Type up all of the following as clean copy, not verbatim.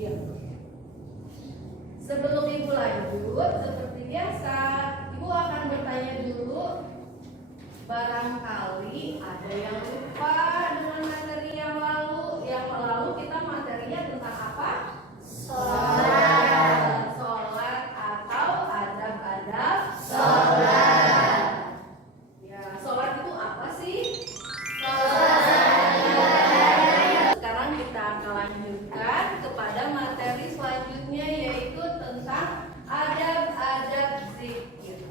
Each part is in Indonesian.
zikir. Sebelum Ibu lanjut, seperti biasa, Ibu akan bertanya dulu. Barangkali ada yang lupa dengan materi yang lalu. Yang lalu kita materinya tentang apa? Sholat. Sholat atau adab-adab sholat. Ya, sholat itu apa sih? Sholat. Sekarang kita akan lanjutkan kepada materi selanjutnya, yaitu tentang adab-adab zikir.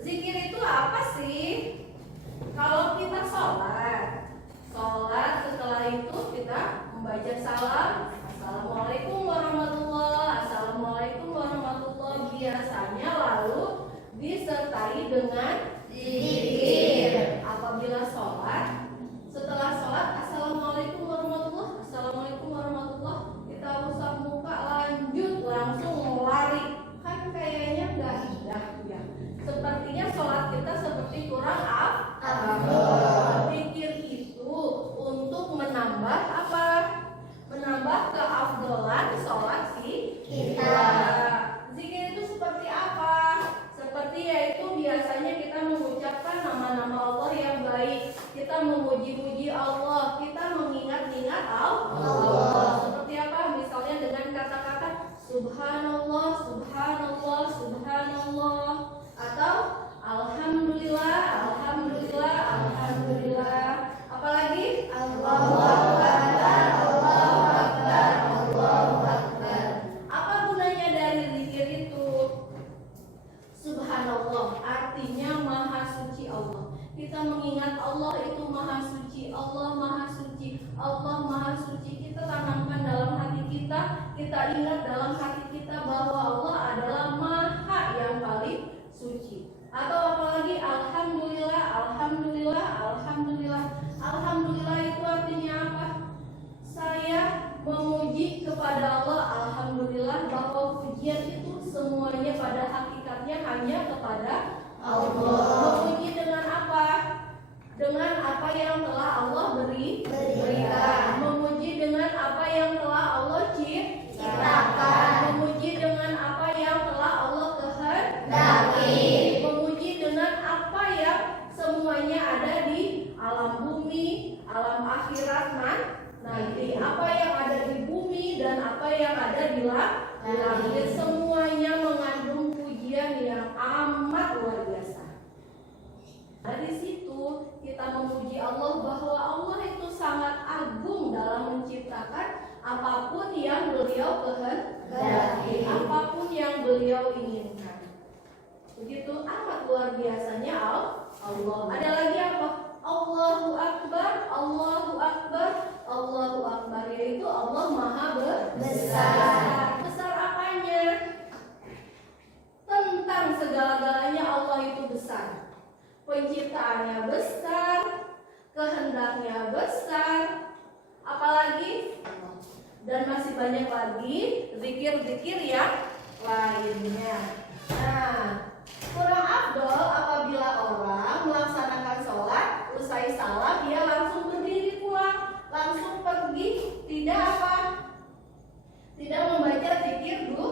Zikir itu apa sih? Kalau kita sholat setelah itu kita membaca salam, Assalamualaikum warahmatullah, Assalamualaikum warahmatullah, biasanya lalu disertai dengan zikir. Apabila sholat, setelah sholat Assalamualaikum warahmatullah, Assalamualaikum warahmatullah, kita usap muka, lanjut langsung lari. Kan kayaknya nggak indah ya. Sepertinya sholat kita seperti kurang afdol. Zikir itu untuk menambah apa? Menambah keafdolan sholat kita. Zikir itu seperti apa? Seperti yaitu biasanya kita mengucapkan nama-nama Allah yang baik. Kita memuji-muji Allah. Kita mengingat-ingat Allah. Seperti apa? Misalnya dengan kata-kata Subhanallah, Subhanallah, Subhanallah. Atau Alhamdulillah, Alhamdulillah, Alhamdulillah. Apalagi Allahu Akbar, Allahu Akbar, Allahu Akbar. Apa gunanya dari zikir itu? Subhanallah artinya maha suci Allah. Kita mengingat Allah itu maha suci, Allah maha suci, Allah maha suci. Kita tanamkan dalam hati kita, kita ingat dalam hati kita bahwa Allah adalah maha yang paling suci. Atau apalagi Alhamdulillah, Alhamdulillah, Alhamdulillah. Alhamdulillah itu artinya apa? Saya memuji kepada Allah. Alhamdulillah bahwa pujian itu semuanya pada hakikatnya hanya kepada Allah. Memuji dengan apa? Dengan apa yang telah Allah berikan. Memuji dengan apa yang telah Allah ciptakan. Memuji dengan apa yang telah Allah kehendaki. Memuji dengan apa yang semuanya ada di alam bumi, alam akhirat nanti. Apa yang ada di bumi dan apa yang ada di langit, semuanya mengandung pujian yang amat luar biasa. Dari situ kita memuji Allah bahwa Allah itu sangat agung dalam menciptakan apapun yang beliau kehendaki, apapun yang beliau inginkan. Begitu amat luar biasanya Allah. Ada lagi apa? Allahu Akbar, Allahu Akbar, Allahu Akbar, yaitu Allah Maha Besar. Besar apanya? Tentang segala-galanya Allah itu besar. Penciptaannya besar, kehendaknya besar, apalagi? Dan masih banyak lagi zikir-zikir yang lainnya. Nah, kurang afdol apabila orang melaksanakan sholat, usai salam dia langsung berdiri pulang, langsung pergi, tidak apa? Tidak membaca zikir dulu.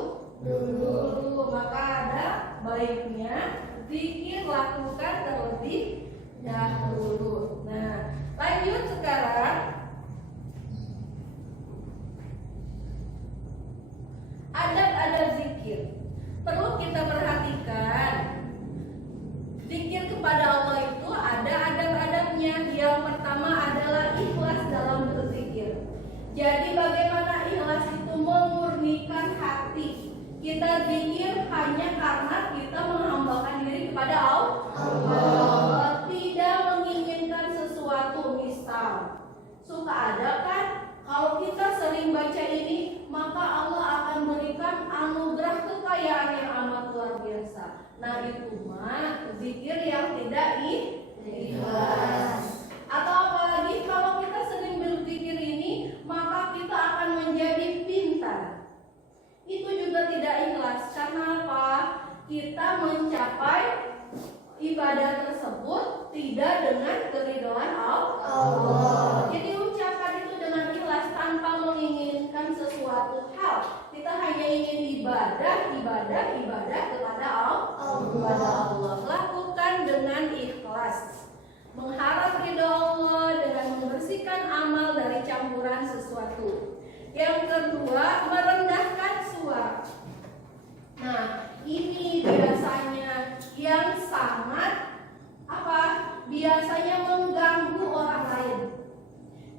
Maka ada baiknya zikir lakukan terlebih dahulu. Nah, lanjut sekarang. Adab-adab zikir perlu kita perhatikan. Zikir kepada Allah itu ada adab-adabnya. Yang pertama adalah ikhlas dalam berzikir. Jadi bagaimana ikhlas itu? Memurnikan hati. Kita zikir hanya karena kita menghambakan diri kepada Allah. Tidak menginginkan sesuatu. Misal, suka ada kan? Kalau kita sering baca ini, maka Allah akan berikan anugerah kekayaan yang amat luar biasa. Nah, itu mah zikir yang tidak ikhlas. Atau apalagi kalau kita sering berzikir ini, maka kita akan menjadi pintar. Itu juga tidak ikhlas. Karena apa? Kita mencapai ibadah tersebut tidak dengan keridhaan Allah. Jadi ucapkan itu dengan ikhlas tanpa menginginkan sesuatu ibadah kepada Allah. Lakukan dengan ikhlas, mengharap ridho Allah dengan membersihkan amal dari campuran sesuatu. Yang kedua, merendahkan suara. Nah, ini biasanya yang sangat biasanya mengganggu orang lain.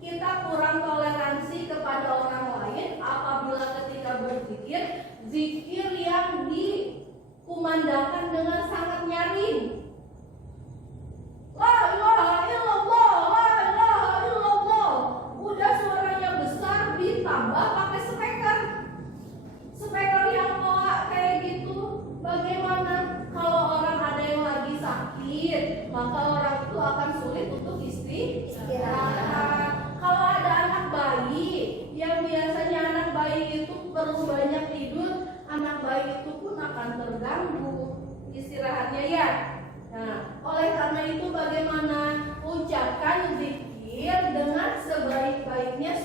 Kita kurang toleransi kepada orang lain apabila ketika berzikir, zikir yang dikumandangkan dengan sangat nyaring. La ilaha illallah, la ilaha illallah. Udah suaranya besar ditambah pakai speaker. Speaker yang kayak gitu. Bagaimana kalau orang ada yang lagi sakit, maka orang itu akan sulit untuk istirahat. Kalau ada anak bayi yang biasanya anak bayi itu perlu banyak tidur, anak bayi itu pun akan terganggu istirahatnya ya. Nah, oleh karena itu bagaimana ucapkan zikir dengan sebaik-baiknya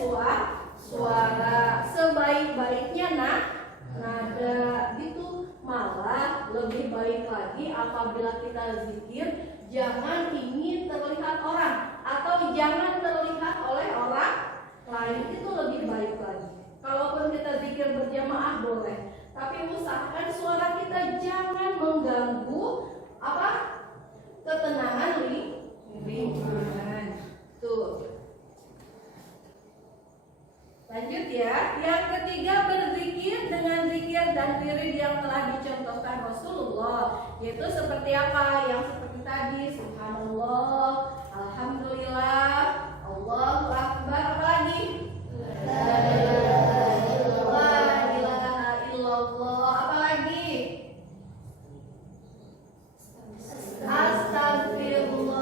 suara, sebaik-baiknya nada gitu. Malah lebih baik lagi apabila kita zikir jangan ingin terlihat orang atau jangan terlihat oleh orang lain, itu lebih baik lagi. Kalaupun kita zikir berjamaah boleh, tapi usahakan suara kita jangan mengganggu ketenangan lingkungan. Tuh. Lanjut ya. Yang ketiga, berzikir dengan zikir dan wirid yang telah dicontohkan Rasulullah. Yaitu seperti apa? Yang seperti tadi, subhanallah, alhamdulillah, Allahu akbar, apa lagi? La ilaha illallah, apa lagi? Astagfirullah.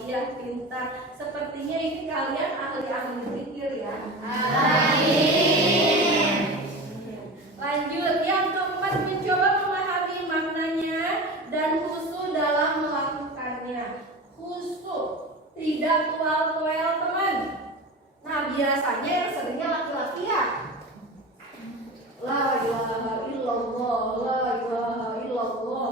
Iya, pintar. Sepertinya ini kalian ahli zikir ya. Amin. Lanjut, yang keempat, mencoba memahami maknanya dan khusyuk dalam melakukannya. Khusyuk, tidak tual-tuel teman. Nah, biasanya yang seringnya laki-laki ya. La ilaha illallah, la ilaha illallah.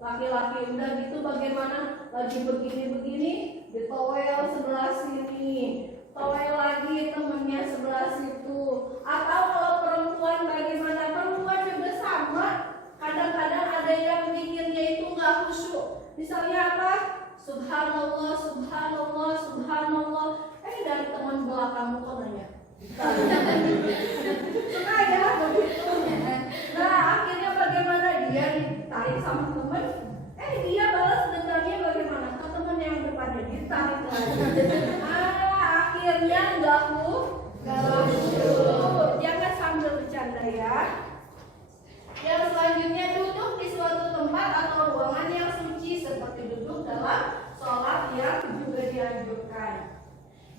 Laki-laki udah gitu bagaimana? Lagi begini-begini, ditowel sebelah sini, towel lagi temennya sebelah situ. Atau kalau perempuan bagaimana? Perempuan juga sama. Kadang-kadang ada yang mikirnya itu nggak khusyuk. Misalnya apa? Subhanallah, subhanallah, subhanallah. Dari teman belakangmu kok nanya. Suka ya begitu. Nah, akhirnya bagaimana? Dia ditarik sama teman. Dia balas dendamnya bagaimana? Ke teman yang depannya ditarik lagi. Akhirnya nggak khusyuk. Jangan sambil bercanda ya. Yang selanjutnya, duduk di suatu tempat atau ruangan yang suci seperti duduk dalam sholat yang juga dianjurkan.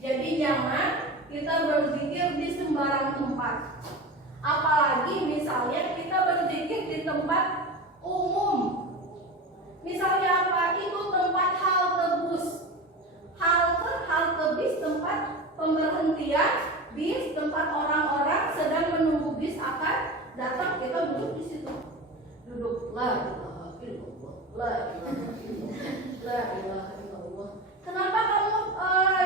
Jadi nyaman kita berzikir di sembarang tempat. Apalagi misalnya kita berzikir di tempat umum. Misalnya apa? Itu tempat halte bus, halte bis, tempat pemberhentian bis, tempat orang-orang sedang menunggu bis akan datang, kita duduk di situ. Duduk, la ilaha illallah, la ilaha illallah, la ilaha illallah. Kenapa kamu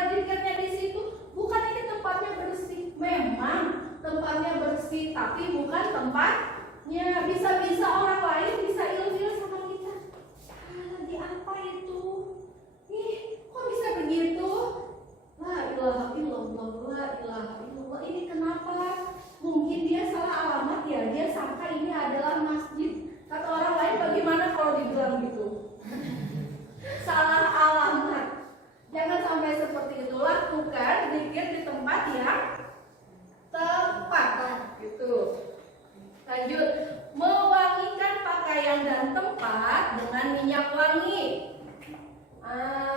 zikirnya di situ? Bukan ini tempatnya bersih. Memang tempatnya bersih, tapi bukan tempatnya. Bisa-bisa orang lain bisa ilfil sama kita. Lagi apa itu? Kok bisa begitu? La ilaha illallah, la ilaha illallah. Ini kenapa? Mungkin dia salah alamat ya. Dia sangka ini adalah masjid. Kata orang lain, bagaimana kalau dibilang gitu? Salah alamat. Jangan sampai seperti itu. Lakukan zikir di tempat yang tepat. Gitu. Lanjut, mewangikan pakaian dan tempat dengan minyak wangi.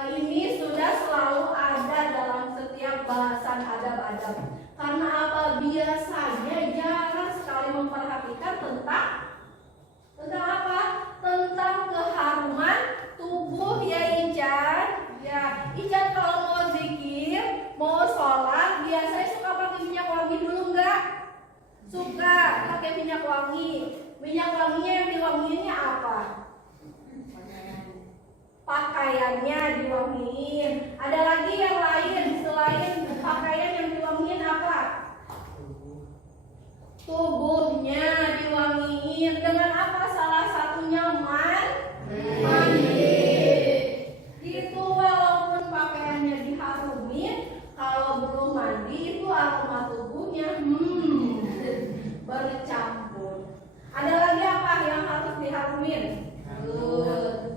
Ini sudah selalu ada dalam setiap bahasan adab-adab. Karena apa? Biasanya jarang sekali memperhatikan tentang apa? Tentang keharuman tubuh ya Ican. Ya, Ican kalau mau zikir, mau sholat, biasanya suka pakai minyak wangi dulu enggak? minyak wangi. Minyak wanginya yang diwangiinnya apa? Pakaiannya diwangiin. Ada lagi yang lain selain pakaian yang diwangiin apa? Tubuhnya diwangiin. Dengan apa salah satunya? Mandi. Itu walaupun pakaiannya diharumin, kalau belum mandi itu aroma tubuhnya bercampur. Ada lagi apa yang harus diharumin?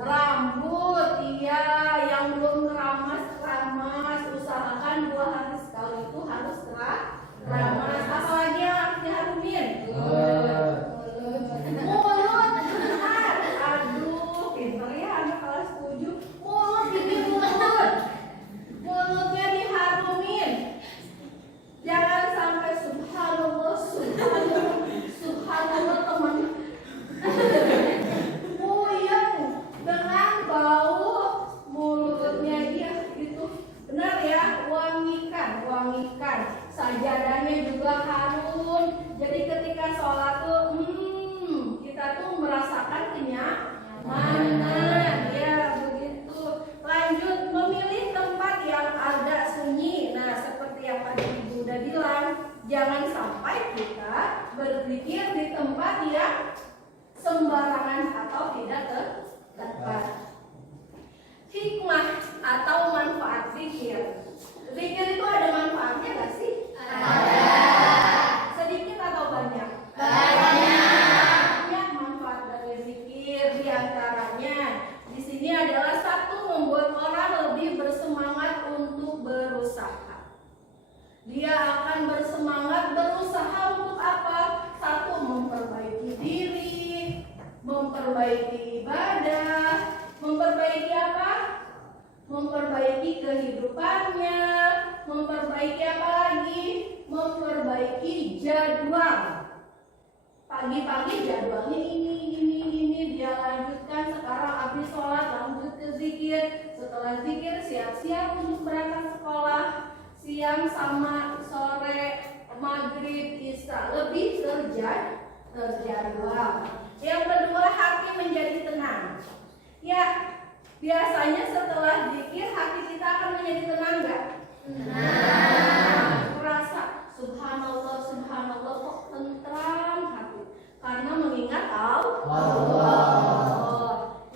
Rambut, iya, yang belum keramas, usahakan 2 hari sekali itu harus keramas. Apa lagi yang harus diharumin? Mulut, benar. Aduh, pintar ya anak kelas 7. Mulutnya diharumin. Jangan sampai subhanallah teman. Puyeng dengan bau mulutnya dia itu. Benar ya, wangikan. Sajadahnya juga harum. Jadi ketika sholat tuh kita tuh merasakan kenyamanan. Ya begitu. Lanjut, memilih tempat yang ada sunyi. Nah, seperti yang tadi Ibu udah bilang, jangan sampai kita berzikir di tempat yang sembarangan atau tidak tepat. Hikmah atau manfaat zikir. Zikir itu ada manfaatnya nggak sih? Ada. Sedikit atau banyak? Banyak manfaat dari zikir. Di antaranya di sini adalah 1, membuat orang lebih bersemangat untuk berusaha. Dia akan bersemangat berusaha untuk apa? 1, memperbaiki diri, memperbaiki ibadah, memperbaiki apa? Memperbaiki kehidupannya, memperbaiki apa lagi? Memperbaiki jadwal. Pagi-pagi jadwalnya ini dia lanjutkan. Sekarang habis sholat lanjut ke zikir. Setelah zikir siap-siap untuk berangkat sekolah. Siang sama sore, maghrib, isya, lebih terjadwal. Yang kedua, hati menjadi tenang. Ya, biasanya setelah zikir hati kita akan menjadi tenang nggak? Tenang. Merasa subhanallah kok tentram hati karena mengingat Allah.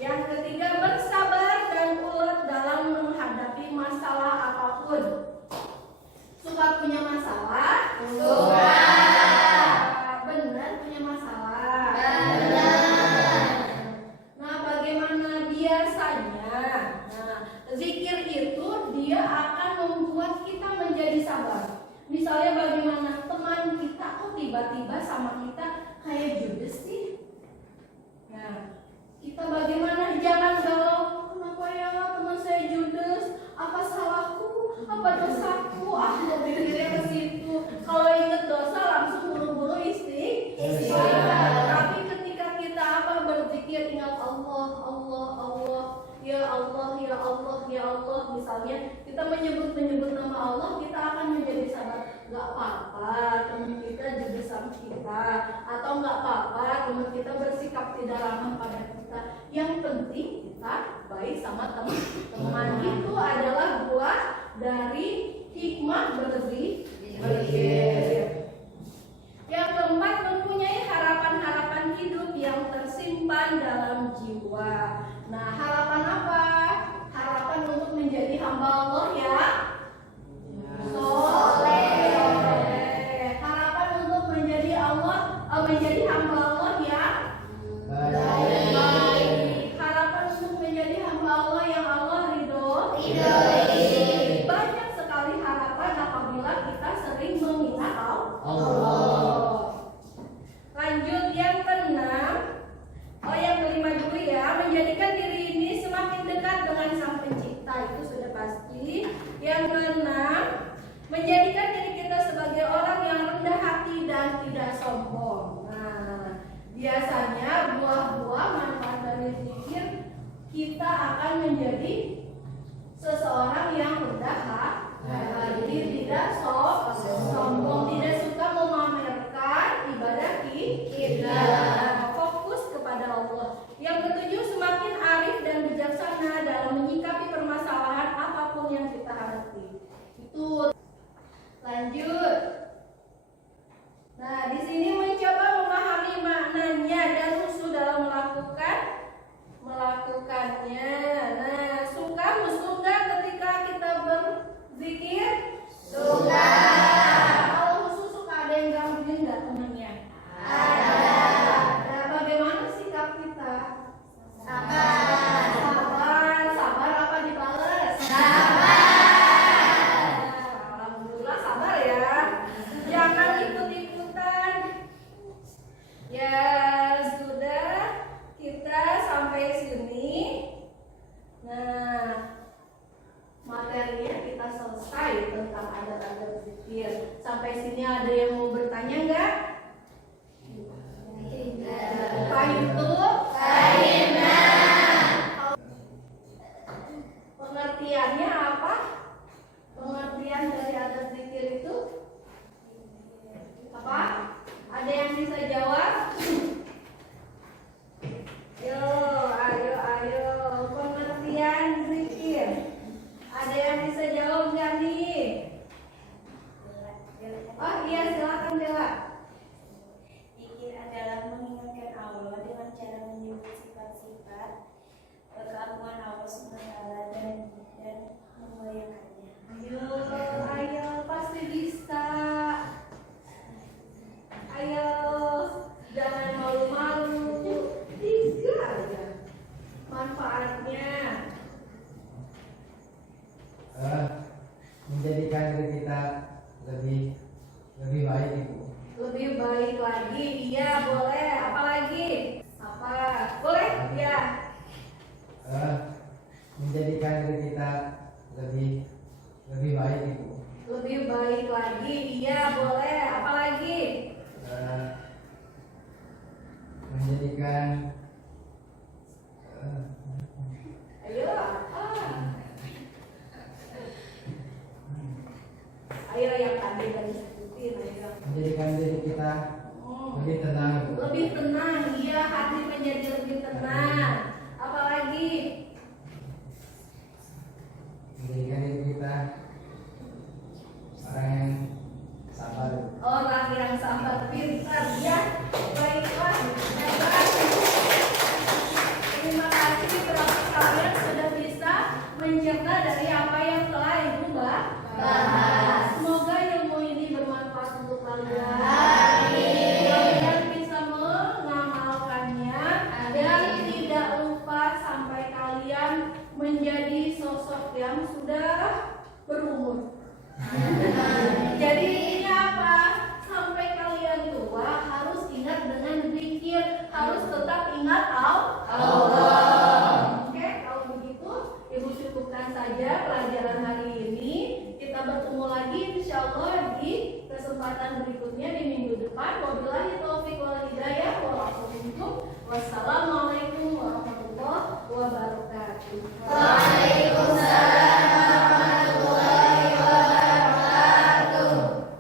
Yang ketiga, bersabar dan ulet dalam menghadapi masalah apapun. Suka punya masalah? Suka. Benar punya masalah? Benar. Nah, bagaimana biasanya? Nah, zikir itu dia akan membuat kita menjadi sabar. Misalnya bagaimana teman kita kok tiba-tiba sama kita kayak judes sih. Nah, kita bagaimana? Jangan galau. Kenapa ya teman saya judes? Apa salahku? Apa dosaku? Berpikirnya ke situ. Kalau ingat dosa langsung buru-buru istighfar. Tapi ketika kita berzikir, ingat Allah. Ya Allah. Misalnya kita menyebut nama Allah, kita akan menjadi sabar. Gak apa-apa teman kita juga sama kita, atau gak apa-apa teman kita bersikap tidak ramah pada kita. Yang penting kita baik sama teman. Itu adalah buah dari hikmah berzikir. Yang keempat, mempunyai harapan-harapan hidup yang tersimpan dalam jiwa. Nah, harapan apa? Harapan untuk menjadi hamba Allah ya. Soleh. Harapan untuk menjadi hamba Allah ya. Baik. Harapan untuk menjadi hamba Allah yang Allah ridhoi. Banyak sekali harapan apabila kita sering mengingat Allah. Lanjut yang keenam. Yang kelima dulu ya, menjadikan diri ini semakin dekat dengan Sang Pencipta, itu sudah pasti. Yang keenam, menjadikan diri kita sebagai orang yang rendah hati dan tidak sombong. Nah, biasanya buah-buah manfaat dari zikir, kita akan menjadi seseorang yang rendah hati, tidak sombong, tidak suka Sampai sini ada yang mau bertanya nggak? Pak YouTube? Pengertiannya apa? Pengertian dari adat zikir itu apa? Ada yang bisa jawab? Ayo. Pengertian zikir. Ada yang bisa jawab nggak nih? Oh iya, silakan Dewa. Zikir adalah mengingatkan Allah dengan cara menyebut sifat-sifat keagungan Allah SWT dan memuliakannya. Ayo, pasti bisa. Ayo, jangan malu-malu. 3 aja. Manfaatnya menjadikan diri kita lebih baik, Ibu. lebih baik lagi. Iya, boleh. Apa lagi? Apa? Boleh? Ya. Menjadikan diri kita lebih baik, Ibu. Lebih baik lagi. Iya, boleh. Apa lagi? Menjadikan Ayo, apa? Ayo yang tadi sebutin, ayo. menjadikan diri kita lebih tenang, Ibu. Lebih tenang, iya, hati menjadi lebih tenang. Apalagi? Menjadikan diri kita orang yang sabar, Ibu. Orang yang sabar, pintar, ya. Baik.